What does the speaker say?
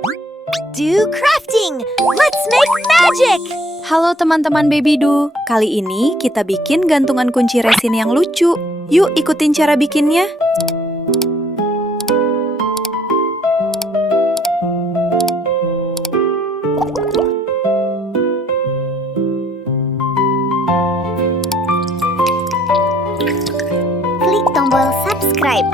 Do crafting! Let's make magic! Halo teman-teman Babydoo, kali ini kita bikin gantungan kunci resin yang lucu. Yuk ikutin cara bikinnya. Klik tombol subscribe.